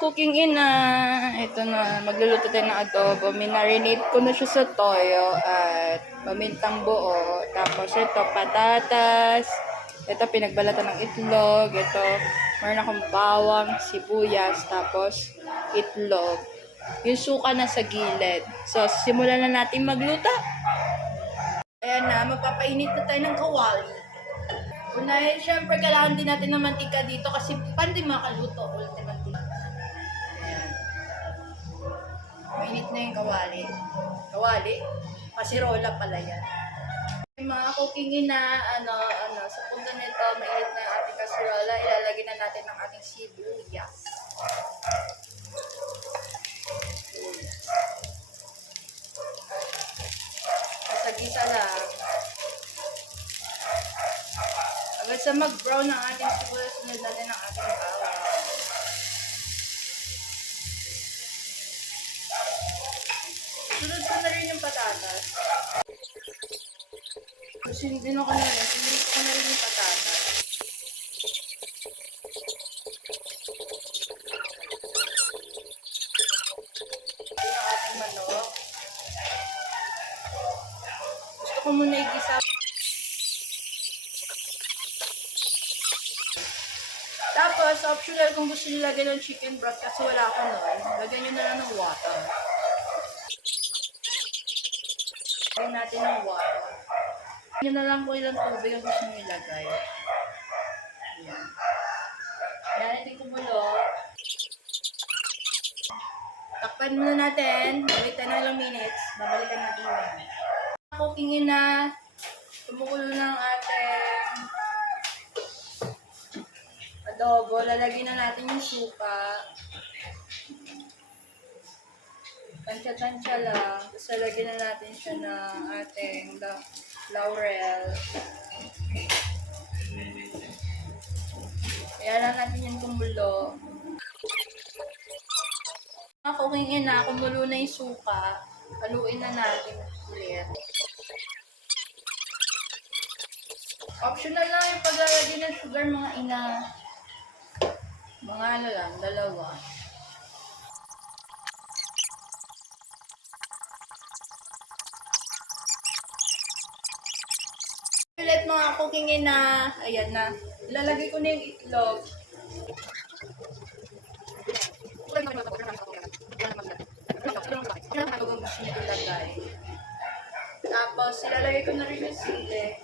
cooking ina. Ito na, magluluto tayo ng adobo. Minarinate ko na siya sa toyo at pamintang buo. Tapos ito, patatas. Ito, pinagbalatan ng itlog. Ito, meron akong bawang, sibuyas, tapos itlog. Yung suka na sa gilid. So, simulan na natin magluto. Ayan na, magpapainit na tayo ng kawali. Unahin, syempre, kailangan din natin ng mantika dito kasi paano din makaluto ulit ng mantika. Ayan. Mainit na yung kawali. Kawali? Kasirola pala yan. Mga cooking na, sa punto nito, mainit na yung ating kasirola. Ilalagay na natin ang ating sibuyas. Gisa lang. Hanggang sa mag-brown ang ating sibuyas, sunod natin ang ating bawang. Sunod ko na rin yung patatas. Sinipin ko na rin yung patatas. Ito yung ating manok. Gusto ko muna igisa. Tapos, optional kung gusto nyo lagyan ng chicken broth kasi wala ako nun, lagyan nyo na lang ng water. Lagyan natin ng water. Lagyan na lang po ilang tubig ang gusto nyo ilagay. Ayan. Ayan, natin kumulo. Takpan muna natin. Wait na ilang minutes. Babalikan natin yan. Cookingin na. Tumukulo ng ating adobo. Lalagyan na natin yung suka. Tansya-tansya lang. Tapos lalagyan na natin siya ng ating laurel. Kaya lang natin yung kumulo. Cookingin na. Kumulo na yung suka. Haluin na natin ulit. Optional lang yung paglalagay ng sugar, mga ina. Mga lang, dalawa. Ulit mga cooking na, ayan na. Ilalagay ko na yung itlog. Gusto niya ilagay. Tapos, ilalagay ko na rin yung sili.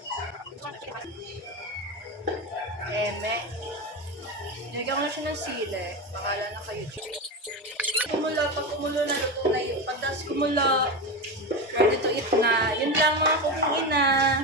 Nilagyan ko na siya ng sili. Pakala na kayo. Pag kumulo na, luto na yun. Pagdas kumulo, ready to eat na. Yun lang mga cooking na.